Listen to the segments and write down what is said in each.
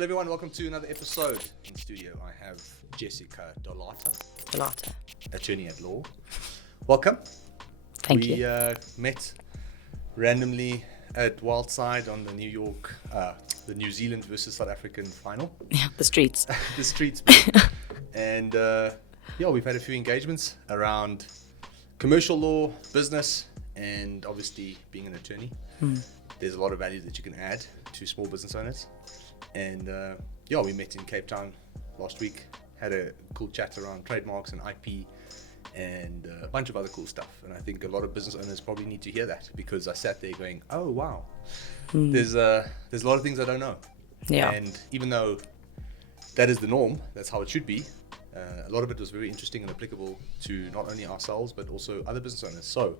Hello everyone, welcome to another episode. In studio I have Jessica Dolata, attorney at law. Welcome. Thank you. We met randomly at Wildside on the the New Zealand versus South African final. Yeah, the streets. The streets. And we've had a few engagements around commercial law, business, and obviously being an attorney. There's a lot of value that you can add to small business owners. And we met in Cape Town last week, had a cool chat around trademarks and IP and a bunch of other cool stuff. And I think a lot of business owners probably need to hear that, because I sat there going, oh wow, there's a lot of things I don't know. Yeah. And even though that is the norm, that's how it should be, a lot of it was very interesting and applicable to not only ourselves but also other business owners. So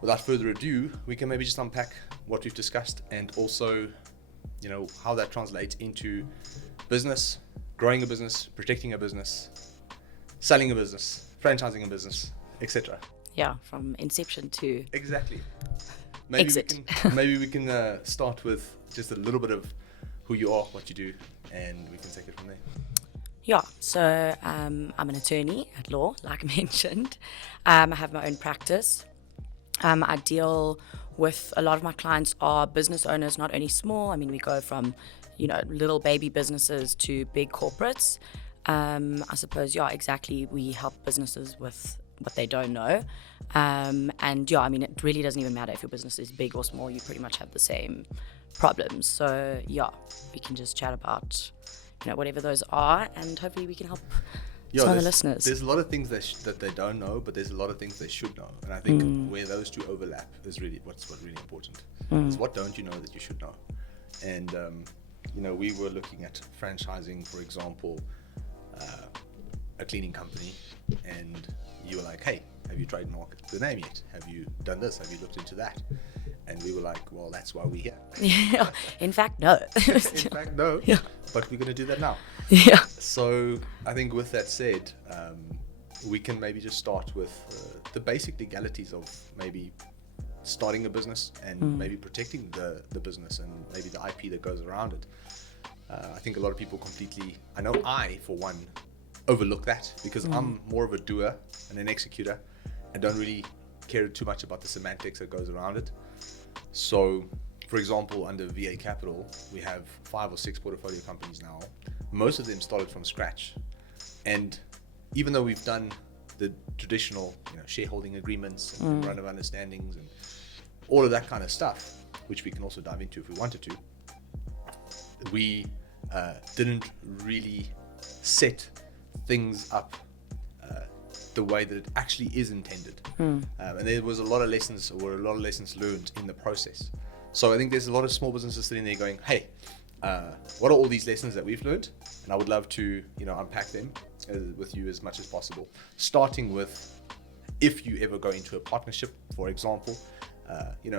without further ado, we can maybe just unpack what we've discussed, and also how that translates into business, growing a business, protecting a business, selling a business, franchising a business, etc. Yeah, from inception to Exactly. exit. Maybe we can start with just a little bit of who you are, what you do, and we can take it from there. Yeah, so I'm an attorney at law, like I mentioned. I have my own practice. I deal with a lot of my clients are business owners, not only small. I mean, we go from, little baby businesses to big corporates. I suppose, exactly. We help businesses with what they don't know. It really doesn't even matter if your business is big or small. You pretty much have the same problems. So, we can just chat about, whatever those are, and hopefully we can help some of the listeners. There's a lot of things that they don't know, but there's a lot of things they should know. And I think where those two overlap is really what's really important. Is what don't you know that you should know? And, we were looking at franchising, for example, a cleaning company, and you were like, hey, have you trademarked the name yet? Have you done this? Have you looked into that? And we were like, well, that's why we're here. Yeah, in fact, no. Yeah. But we're going to do that now. Yeah. So I think with that said, we can maybe just start with the basic legalities of maybe starting a business and maybe protecting the business and maybe the IP that goes around it. I think a lot of people I, for one, overlook that, because I'm more of a doer and an executor and don't really care too much about the semantics that goes around it. So, for example, under VA Capital, we have 5 or 6 portfolio companies now. Most of them started from scratch. And even though we've done the traditional shareholding agreements and memorandum of understandings and all of that kind of stuff, which we can also dive into if we wanted to, we didn't really set things up the way that it actually is intended. And there was a lot of lessons learned in the process. So I think there's a lot of small businesses sitting there going, hey, what are all these lessons that we've learned? And I would love to unpack them with you as much as possible, starting with, if you ever go into a partnership, for example,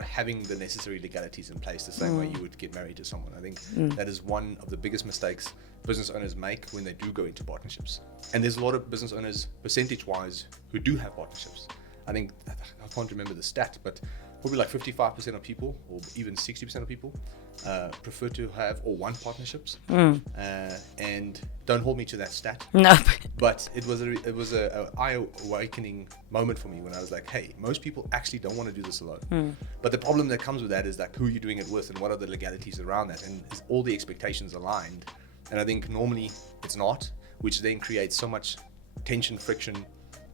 having the necessary legalities in place the same way you would get married to someone. I think that is one of the biggest mistakes business owners make when they do go into partnerships. And there's a lot of business owners, percentage-wise, who do have partnerships. I think, I can't remember the stat, but probably like 55% of people, or even 60% of people, prefer to have or want partnerships. And don't hold me to that stat. No. But it was a eye-awakening moment for me when I was like, hey, most people actually don't want to do this alone. But the problem that comes with that is like, who are you doing it with, and what are the legalities around that, and is all the expectations aligned? And I think normally it's not, which then creates so much tension, friction,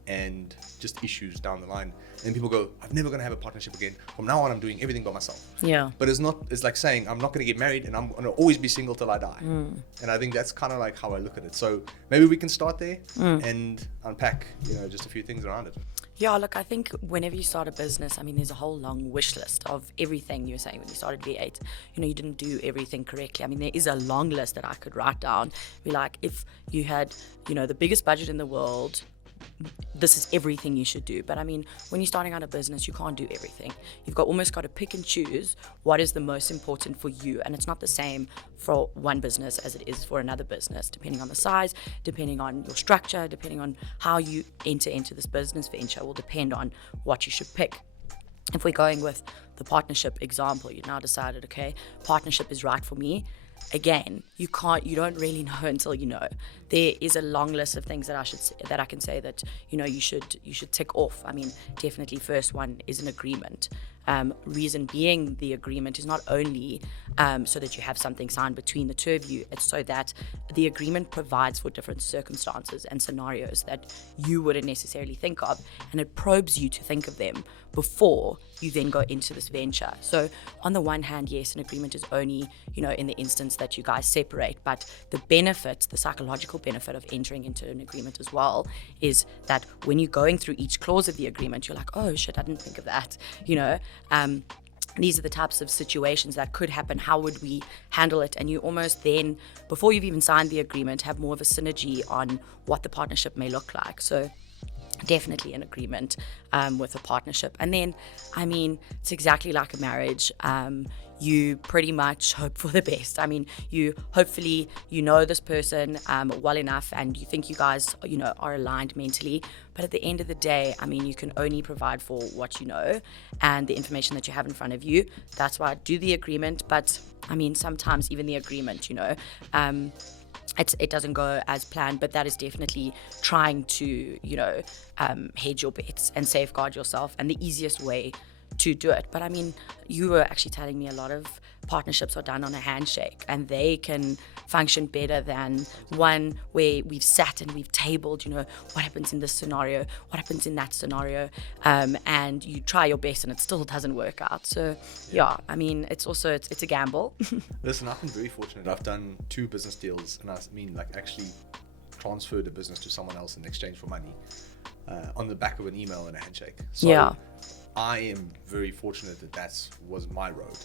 and just issues down the line. And people go, I'm never going to have a partnership again. From now on, I'm doing everything by myself. Yeah. But it's like saying, I'm not going to get married and I'm going to always be single till I die. And I think that's kind of like how I look at it. So maybe we can start there and unpack, just a few things around it. Yeah, look, I think whenever you start a business, there's a whole long wish list of everything you were saying when you started V8. You didn't do everything correctly. There is a long list that I could write down. Be like, if you had, the biggest budget in the world, this is everything you should do. But when you're starting out a business, you can't do everything. You've almost got to pick and choose what is the most important for you. And it's not the same for one business as it is for another business, depending on the size, depending on your structure, depending on how you enter into this business venture will depend on what you should pick. If we're going with the partnership example, you've now decided, okay, partnership is right for me. again, you don't really know until you know. There is a long list of things that I can say that, you should tick off. I mean, definitely first one is an agreement. Reason being, the agreement is not only so that you have something signed between the two of you, it's so that the agreement provides for different circumstances and scenarios that you wouldn't necessarily think of, and it probes you to think of them before you then go into this venture. So on the one hand, yes, an agreement is only, in the instance that you guys separate, but the psychological benefit of entering into an agreement as well is that when you're going through each clause of the agreement, you're like, oh shit, I didn't think of that, these are the types of situations that could happen. How would we handle it? And you almost then, before you've even signed the agreement, have more of a synergy on what the partnership may look like. So definitely an agreement with a partnership. And then, I mean, it's exactly like a marriage. You pretty much hope for the best. I mean, hopefully this person well enough, and you think you guys are aligned mentally. But at the end of the day, I mean, you can only provide for what you know and the information that you have in front of you. That's why I do the agreement. But I mean, sometimes even the agreement, it doesn't go as planned, but that is definitely trying to, hedge your bets and safeguard yourself, and the easiest way to do it. But I mean, you were actually telling me a lot of partnerships are done on a handshake, and they can function better than one where we've sat and we've tabled, what happens in this scenario, what happens in that scenario, and you try your best and it still doesn't work out. So yeah, I mean, it's a gamble. Listen, I've been very fortunate. I've done 2 business deals, and I mean, like, actually transferred a business to someone else in exchange for money on the back of an email and a handshake. So yeah. I am very fortunate that was my road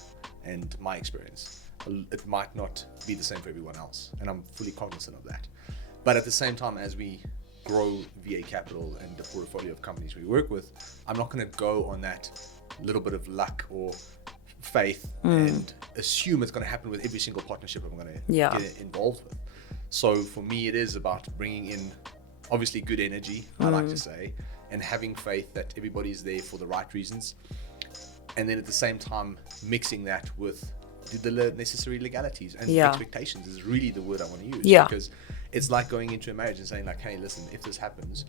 and my experience. It might not be the same for everyone else, and I'm fully cognizant of that. But at the same time, as we grow VA Capital and the portfolio of companies we work with, I'm not going to go on that little bit of luck or faith and assume it's going to happen with every single partnership I'm going to get involved with. So for me, it is about bringing in, obviously, good energy, I like to say, and having faith that everybody's there for the right reasons. And then at the same time, mixing that with the necessary legalities and expectations is really the word I want to use. Yeah. Because it's like going into a marriage and saying, like, hey, listen, if this happens,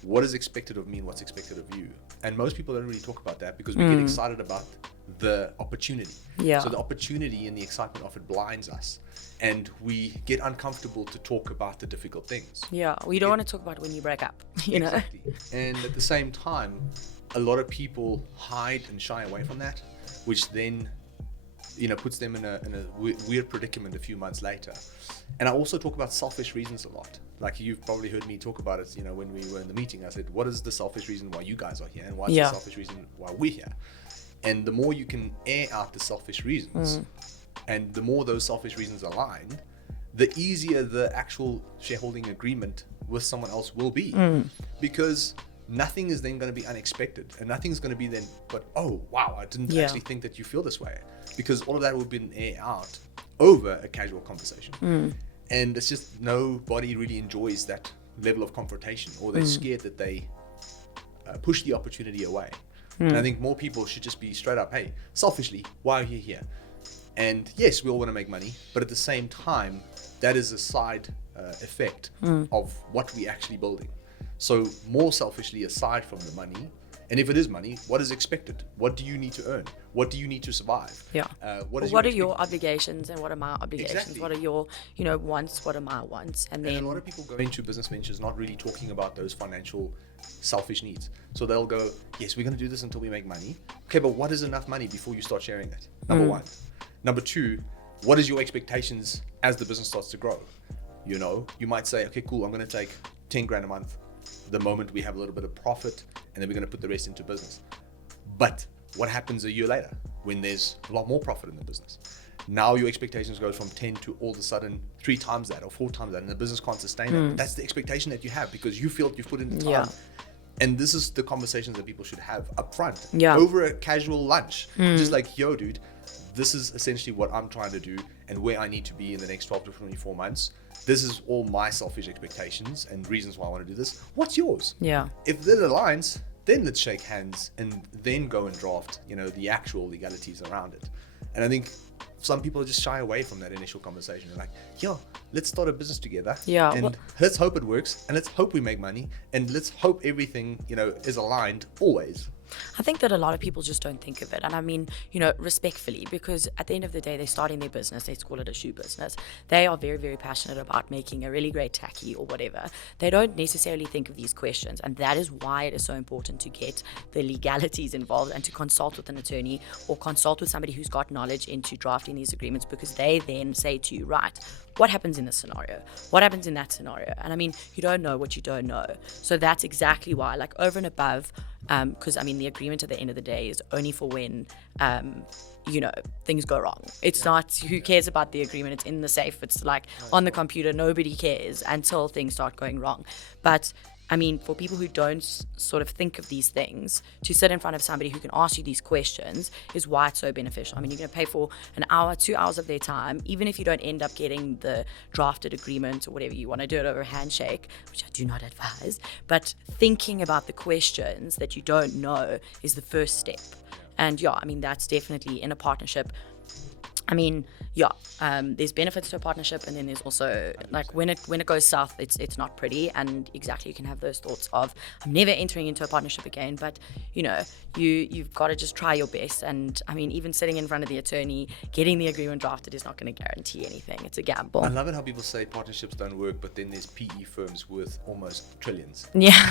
what is expected of me and what's expected of you? And most people don't really talk about that because we get excited about the opportunity. Yeah. So the opportunity and the excitement of it blinds us, and we get uncomfortable to talk about the difficult things. Yeah, we don't want to talk about when you break up, Exactly. And at the same time, a lot of people hide and shy away from that, which then puts them in a weird predicament a few months later. And I also talk about selfish reasons a lot. Like, you've probably heard me talk about it, when we were in the meeting. I said, what is the selfish reason why you guys are here, and what's the selfish reason why we're here? And the more you can air out the selfish reasons, and the more those selfish reasons align, the easier the actual shareholding agreement with someone else will be. Because nothing is then going to be unexpected, and nothing's going to be then, but, oh, wow, I didn't actually think that you feel this way. Because all of that would have been aired out over a casual conversation. And it's just, nobody really enjoys that level of confrontation, or they're scared that they push the opportunity away. And I think more people should just be straight up, hey, selfishly, why are you here? And yes, we all want to make money, but at the same time, that is a side effect of what we're actually building. So more selfishly, aside from the money, and if it is money, what is expected? What do you need to earn? What do you need to survive? Yeah. What are your obligations and what are my obligations? Exactly. What are your, wants? What are my wants? And then a lot of people go into business ventures not really talking about those financial selfish needs. So they'll go, yes, we're going to do this until we make money. Okay, but what is enough money before you start sharing it? Number one. Number two, what is your expectations as the business starts to grow? You might say, okay, cool, I'm going to take 10 grand a month the moment we have a little bit of profit, and then we're going to put the rest into business. But what happens a year later when there's a lot more profit in the business? Now your expectations goes from 10 to all of a sudden 3 times that or 4 times that, and the business can't sustain it. That's the expectation that you have because you feel you've put in the time. Yeah. And this is the conversations that people should have up front over a casual lunch. Just like, yo, dude, this is essentially what I'm trying to do and where I need to be in the next 12 to 24 months. This is all my selfish expectations and reasons why I want to do this. What's yours? Yeah. If that aligns, then let's shake hands and then go and draft, the actual legalities around it. And I think some people just shy away from that initial conversation. They're like, yeah, let's start a business together. Yeah, And let's hope it works. And let's hope we make money. And let's hope everything, is aligned always. I think that a lot of people just don't think of it. And I mean, respectfully, because at the end of the day, they're starting their business. Let's call it a shoe business. They are very, very passionate about making a really great tacky or whatever. They don't necessarily think of these questions. And that is why it is so important to get the legalities involved and to consult with an attorney or consult with somebody who's got knowledge into drafting these agreements, because they then say to you, right, what happens in this scenario? What happens in that scenario? And I mean, you don't know what you don't know. So that's exactly why, like, over and above, because I mean, the agreement at the end of the day is only for when, things go wrong. It's not, who cares about the agreement? It's in the safe. It's like on the computer. Nobody cares until things start going wrong. But I mean, for people who don't sort of think of these things, to sit in front of somebody who can ask you these questions is why it's so beneficial. I mean, you're going to pay for an hour, 2 hours of their time, even if you don't end up getting the drafted agreement or whatever. You want to do it over a handshake, which I do not advise. But thinking about the questions that you don't know is the first step. And yeah, I mean, that's definitely in a partnership. I mean, yeah, there's benefits to a partnership, and then there's also, like, when it goes south, it's not pretty. And exactly, you can have those thoughts of, I'm never entering into a partnership again. But you've got to just try your best. And I mean, even sitting in front of the attorney, getting the agreement drafted is not going to guarantee anything. It's a gamble. I love it how people say partnerships don't work, but then there's PE firms worth almost trillions. Yeah.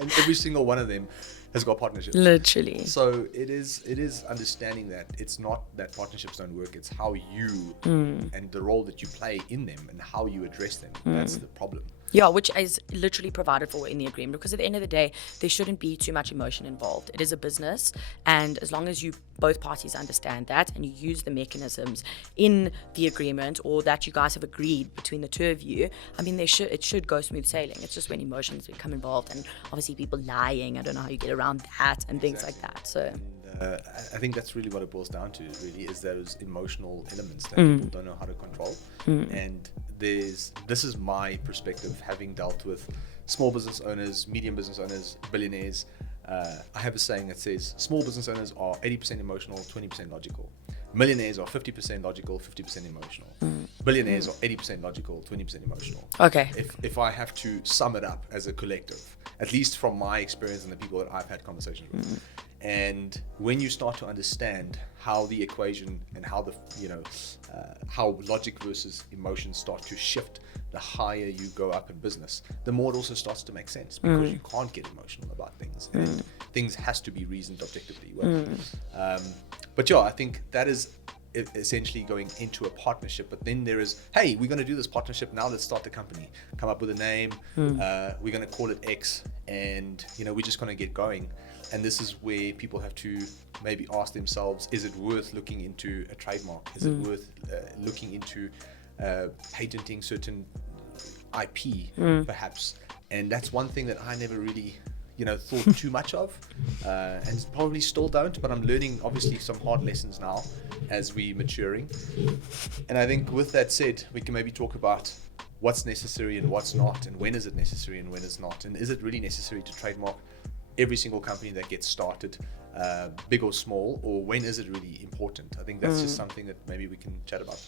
And every single one of them has got partnerships. Literally. So it is understanding that it's not that partnerships don't work, it's how you and the role that you play in them and how you address them. That's the problem. Yeah, which is literally provided for in the agreement, because at the end of the day, there shouldn't be too much emotion involved. It is a business, and as long as both parties understand that and you use the mechanisms in the agreement, or that you guys have agreed between the two of you, I mean, it should go smooth sailing. It's just when emotions become involved, and obviously people lying, I don't know how you get around that and things like that. So I think that's really what it boils down to, really, is those emotional elements that people don't know how to control. And this is my perspective, having dealt with small business owners, medium business owners, billionaires. I have a saying that says small business owners are 80% emotional, 20% logical. Millionaires are 50% logical, 50% emotional. Billionaires are 80% logical, 20% emotional. Okay. If I have to sum it up as a collective, at least from my experience and the people that I've had conversations with. And when you start to understand how the equation and how how logic versus emotion start to shift, the higher you go up in business, the more it also starts to make sense, because you can't get emotional about things, and things has to be reasoned objectively. But yeah, I think that is essentially going into a partnership. But then there is, hey, we're going to do this partnership now, let's start the company, come up with a name, we're going to call it X, and we're just going to get going. And this is where people have to maybe ask themselves, is it worth looking into a trademark? Is it worth looking into patenting certain IP, perhaps? And that's one thing that I never really thought too much of, and probably still don't, but I'm learning obviously some hard lessons now as we're maturing. And I think with that said, we can maybe talk about what's necessary and what's not, and when is it necessary and when it's not, and is it really necessary to trademark every single company that gets started, big or small, or when is it really important? I think that's just something that maybe we can chat about.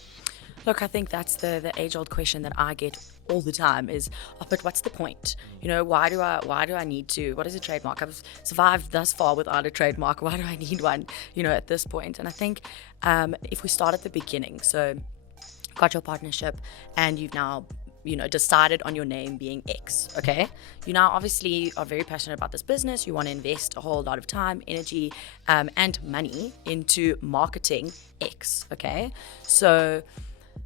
Look, I think that's the age-old question that I get all the time is, but what's the point? Why do I need to? What is a trademark? I've survived thus far without a trademark. Why do I need one? At this point. And I think if we start at the beginning, so got your partnership, and you've now decided on your name being X, okay? You now obviously are very passionate about this business. You want to invest a whole lot of time, energy, and money into marketing X, okay? So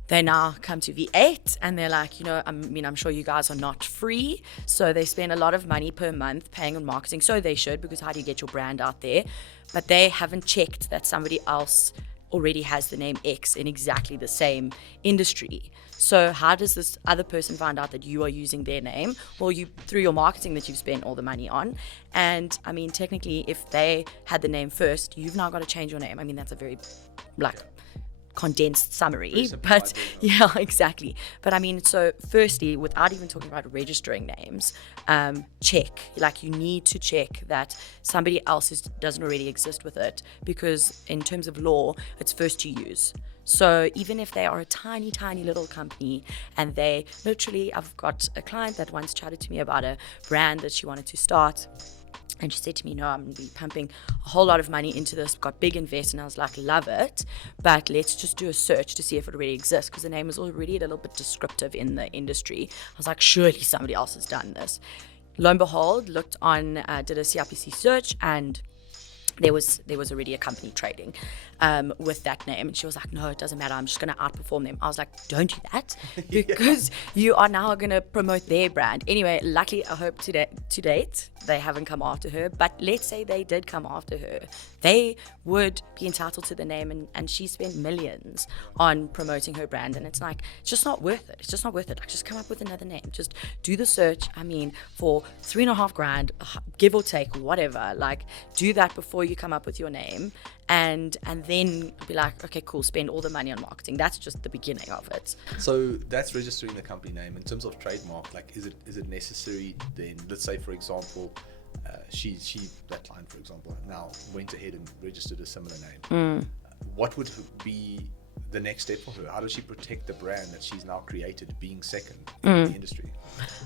they now come to V8 and they're like, I'm sure you guys are not free. So they spend a lot of money per month paying on marketing. So they should, because how do you get your brand out there? But they haven't checked that somebody else already has the name X in exactly the same industry. So how does this other person find out that you are using their name? Well, through your marketing that you've spent all the money on. And I mean, technically, if they had the name first, you've now got to change your name. I mean, that's a very condensed summary, Very simplified but version of yeah, exactly. But I mean, so firstly, without even talking about registering names, check, like you need to check that somebody else doesn't already exist with it, because in terms of law, it's first to use. So even if they are a tiny, tiny little company and they literally, I've got a client that once chatted to me about a brand that she wanted to start. And she said to me, no, I'm going to be pumping a whole lot of money into this, got big invest. And I was like, love it. But let's just do a search to see if it already exists, because the name is already a little bit descriptive in the industry. I was like, surely somebody else has done this. Lo and behold, looked on, did a CRPC search, and there was already a company trading with that name. And she was like, no, it doesn't matter, I'm just going to outperform them. I was like, don't do that, because you are now going to promote their brand. Anyway, luckily, I hope to date they haven't come after her, but let's say they did come after her, they would be entitled to the name, and she spent millions on promoting her brand, and it's like, it's just not worth it. It's just not worth it. Like, just come up with another name, just do the search. I mean, for $3,500, give or take, whatever, like, do that before you come up with your name, and then be like, okay, cool, spend all the money on marketing. That's just the beginning of it. So that's registering the company name. In terms of trademark, like, is it necessary then? Let's say, for example, she that client, for example, now went ahead and registered a similar name. What would be the next step for her? How does she protect the brand that she's now created, being second in the industry?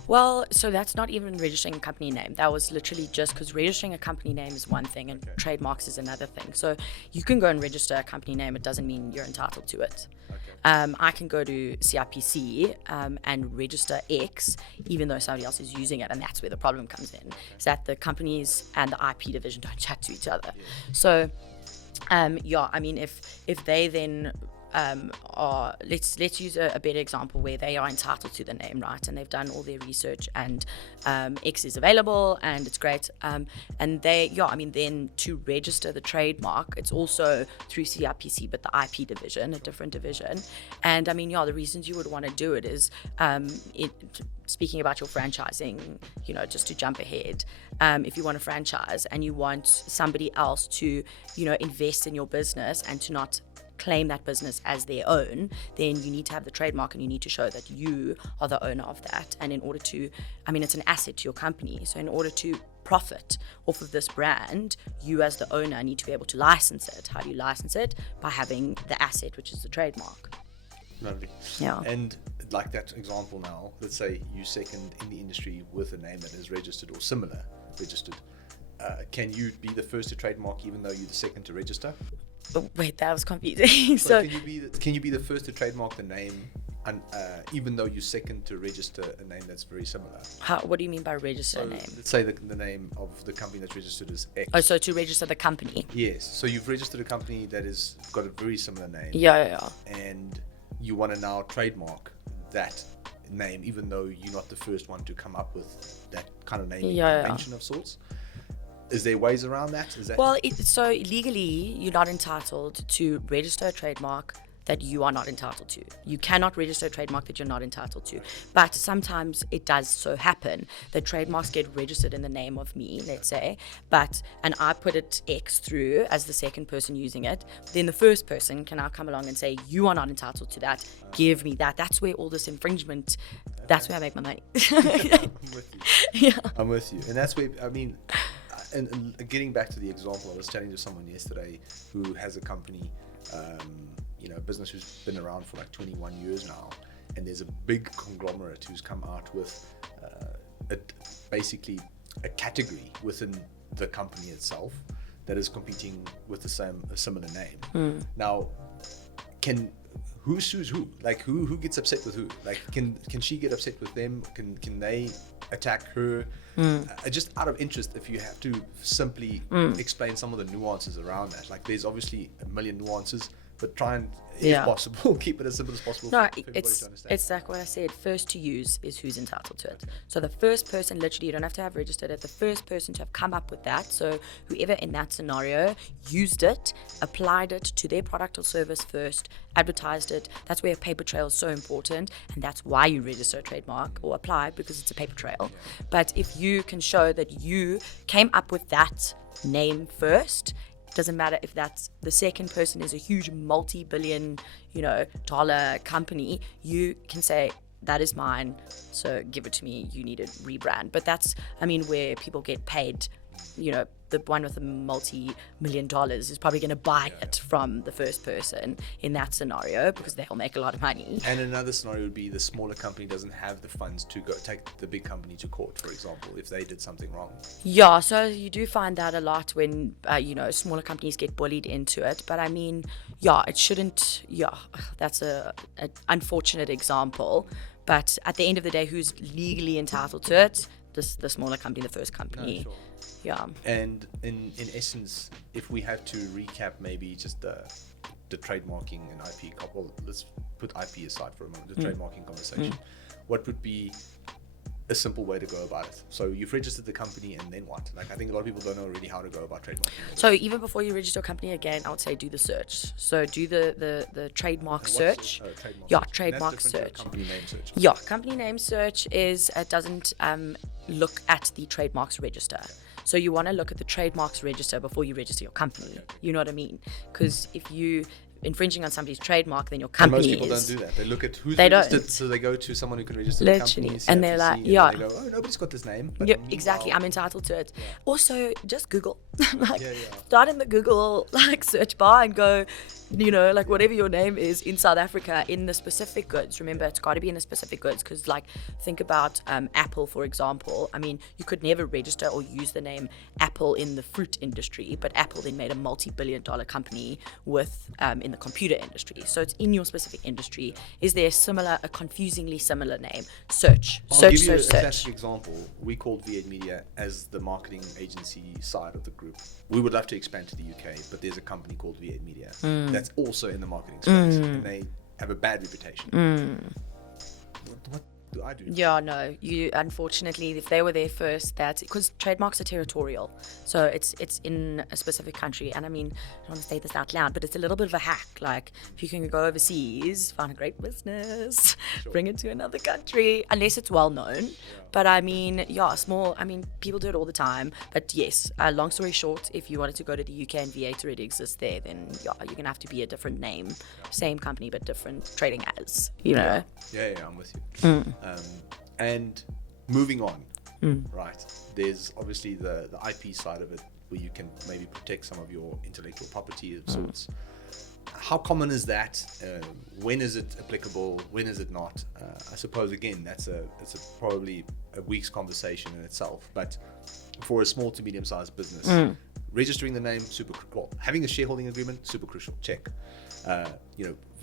Well, so that's not even registering a company name. That was literally just, because registering a company name is one thing and trademarks is another thing. So you can go and register a company name. It doesn't mean you're entitled to it. I can go to CRPC and register X, even though somebody else is using it, and that's where the problem comes in, is that the companies and the IP division don't chat to each other. So, I mean, if they then are, let's use a better example where they are entitled to the name, right, and they've done all their research, and X is available and it's great, and they, I mean, then to register the trademark, it's also through CRPC, but the IP division, a different division. And I mean, the reasons you would want to do it is, speaking about your franchising, just to jump ahead, if you want a franchise and you want somebody else to, invest in your business and to not claim that business as their own, then you need to have the trademark, and you need to show that you are the owner of that. And in order to, I mean, it's an asset to your company. So in order to profit off of this brand, you as the owner need to be able to license it. How do you license it? By having the asset, which is the trademark. Lovely. Yeah. And like that example now, let's say you second in the industry with a name that is registered or similar registered. Can you be the first to trademark even though you're the second to register? Oh, wait, that was confusing. So can you be the first to trademark the name, and even though you're second to register a name that's very similar? What do you mean by register a name? Let's say the name of the company that's registered is X. Oh, so to register the company? Yes. So you've registered a company that has got a very similar name. Yeah. And you want to now trademark that name, even though you're not the first one to come up with that kind of naming convention of sorts. Is there ways around that? Well, so legally, you're not entitled to register a trademark that you are not entitled to. You cannot register a trademark that you're not entitled to. But sometimes it does so happen that trademarks get registered in the name of me, let's say, and I put it X through as the second person using it. Then the first person can now come along and say, you are not entitled to that. Give me that. That's where all this infringement, that's where I make my money. I'm with you. Yeah. I'm with you. And that's where, I mean, and getting back to the example, I was chatting to someone yesterday who has a company, a business who's been around for like 21 years now, and there's a big conglomerate who's come out with basically a category within the company itself that is competing with a similar name. Now, who sues who? Like who gets upset with who? Like can she get upset with them? Can they attack her? Just out of interest, if you have to simply explain some of the nuances around that. Like there's obviously a million nuances, but try and, if possible, keep it as simple as possible for everybody to understand. It's like what I said, first to use is who's entitled to it. So the first person, literally, you don't have to have registered it, the first person to have come up with that, so whoever in that scenario used it, applied it to their product or service first, advertised it, that's where a paper trail is so important, and that's why you register a trademark or apply, because it's a paper trail. But if you can show that you came up with that name first, doesn't matter if that's the second person is a huge multi-billion, dollar company, you can say, that is mine, so give it to me, you need to rebrand. But that's, where people get paid, the one with the multi-million dollars is probably going to buy it from the first person in that scenario because they'll make a lot of money. And another scenario would be the smaller company doesn't have the funds to go take the big company to court, for example, if they did something wrong. Yeah, so you do find that a lot when, smaller companies get bullied into it. But it shouldn't, that's an unfortunate example. But at the end of the day, who's legally entitled to it? The smaller company, the first company. No, sure. Yeah. And in essence, if we have to recap maybe just the trademarking and IP, well, let's put IP aside for a moment, the trademarking conversation. What would be a simple way to go about it? So you've registered the company, and then what? Like, I think a lot of people don't know really how to go about trademarking. So even before you register a company, again, I would say do the search. So do the trademark search. Trademark Yeah, search. trademark That's different search. to a company name search. Yeah, company name search doesn't look at the trademarks register. So you want to look at the trademarks register before you register your company. You know what I mean? Because if you infringing on somebody's trademark, then your company And most people don't do that. They look at who's They registered, don't. so they go to someone who can register Literally. the company. And they're like, They go, oh, nobody's got this name. But Yep, exactly. I'm entitled to it. Yeah. Also, just Google. Yeah. Start in the Google search bar and go, whatever your name is in South Africa in the specific goods. Remember, it's got to be in the specific goods because, think about Apple, for example. You could never register or use the name Apple in the fruit industry, but Apple then made a multi-billion-dollar company with in the computer industry. So it's in your specific industry. Is there a confusingly similar name? Search. I'll give you a classic example. We called V8 Media as the marketing agency side of the group. We would love to expand to the UK, but there's a company called V8 Media that's also in the marketing space, and they have a bad reputation. What do I do? Yeah, no. You unfortunately, if they were there first, that's because trademarks are territorial, so it's in a specific country. And I don't want to say this out loud, but it's a little bit of a hack. Like, if you can go overseas, find a great business, bring it to another country, unless it's well known. But small. People do it all the time. But yes, long story short, if you wanted to go to the UK and V8 already exists there, then you're gonna have to be a different name, same company but different trading as. Yeah, I'm with you. And moving on, right? There's obviously the IP side of it, where you can maybe protect some of your intellectual property of sorts. How common is that? When is it applicable? When is it not? I suppose again that's probably a week's conversation in itself. But for a small to medium-sized business, registering the name having a shareholding agreement, super crucial. Check.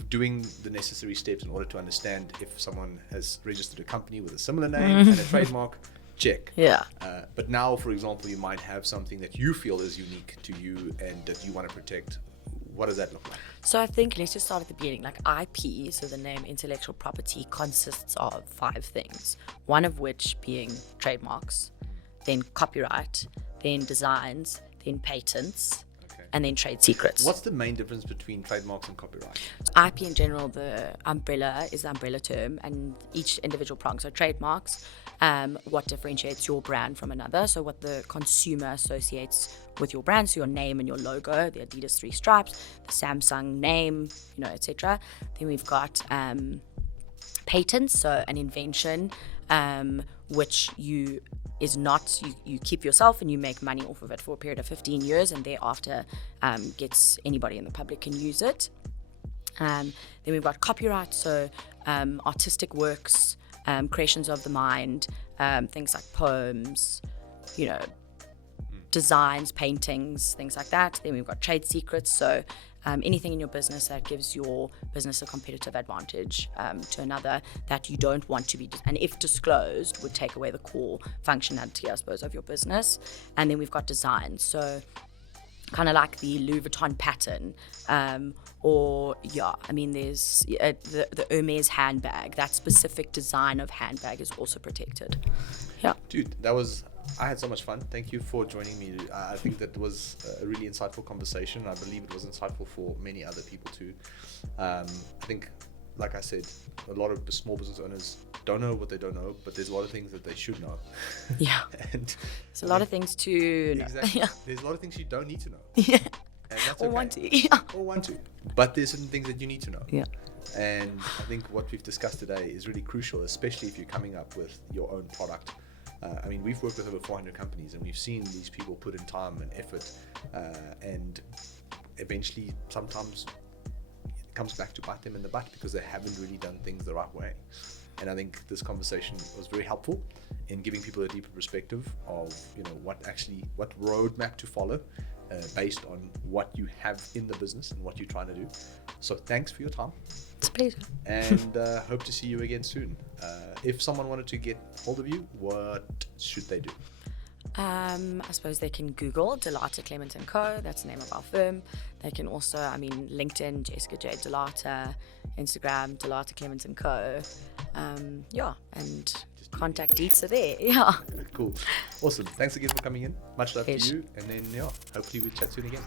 Doing the necessary steps in order to understand if someone has registered a company with a similar name and a trademark. Check. Yeah. But now, for example, you might have something that you feel is unique to you and that you want to protect. What does that look like? So I think let's just start at the beginning. Like IP, so the name intellectual property consists of 5 things. One of which being trademarks, then copyright, then designs, then patents, and then trade secrets. What's the main difference between trademarks and copyright? IP in general, the umbrella is the umbrella term, and each individual prong. So trademarks, what differentiates your brand from another. So what the consumer associates with your brand, so your name and your logo, the Adidas 3 stripes, the Samsung name, etc. Then we've got patents, so an invention, which you keep yourself and you make money off of it for a period of 15 years, and thereafter anybody in the public can use it. Then we've got copyright, so artistic works, creations of the mind, things like poems, designs, paintings, things like that. Then we've got trade secrets, so anything in your business that gives your business a competitive advantage to another that you don't want to be, and if disclosed, would take away the core functionality, I suppose, of your business. And then we've got designs, so kind of like the Louis Vuitton pattern, there's the Hermes handbag. That specific design of handbag is also protected. Yeah. Dude, I had so much fun. Thank you for joining me. I think that was a really insightful conversation. I believe it was insightful for many other people too. I think, like I said, a lot of small business owners don't know what they don't know, but there's a lot of things that they should know. Yeah. And there's a lot of things to know. Exactly. Yeah. There's a lot of things you don't need to know. Yeah. That's Or okay. want to. Yeah. Or want to. But there's certain things that you need to know. Yeah. And I think what we've discussed today is really crucial, especially if you're coming up with your own product. I mean, we've worked with over 400 companies, and we've seen these people put in time and effort, and eventually sometimes it comes back to bite them in the butt because they haven't really done things the right way. And I think this conversation was very helpful in giving people a deeper perspective of, you know, what roadmap to follow based on what you have in the business and what you're trying to do. So thanks for your time. It's a pleasure. And hope to see you again soon. If someone wanted to get hold of you, what should they do? I suppose they can Google Dolata Clement & Co. That's the name of our firm. They can also, LinkedIn, Jessica J. Dolata, Instagram, Dolata Clement & Co. And contact deets are there. Yeah. Cool. Awesome. Thanks again for coming in. Much love to Pleasure. you. And then, hopefully we'll chat soon again.